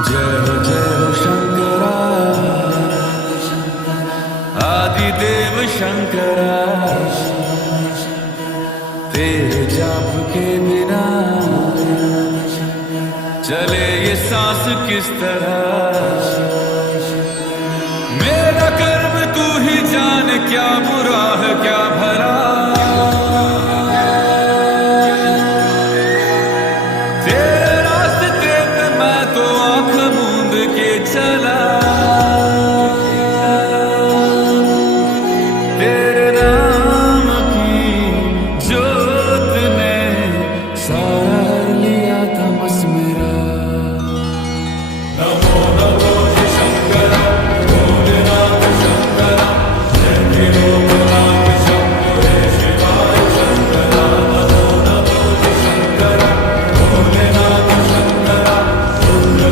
जय हो शंकरा, आदिदेव शंकरा। तेरे जाप के बिना चले ये सांस किस तरह। मेरा कर्म तू ही जान, क्या बुरा है क्या भला।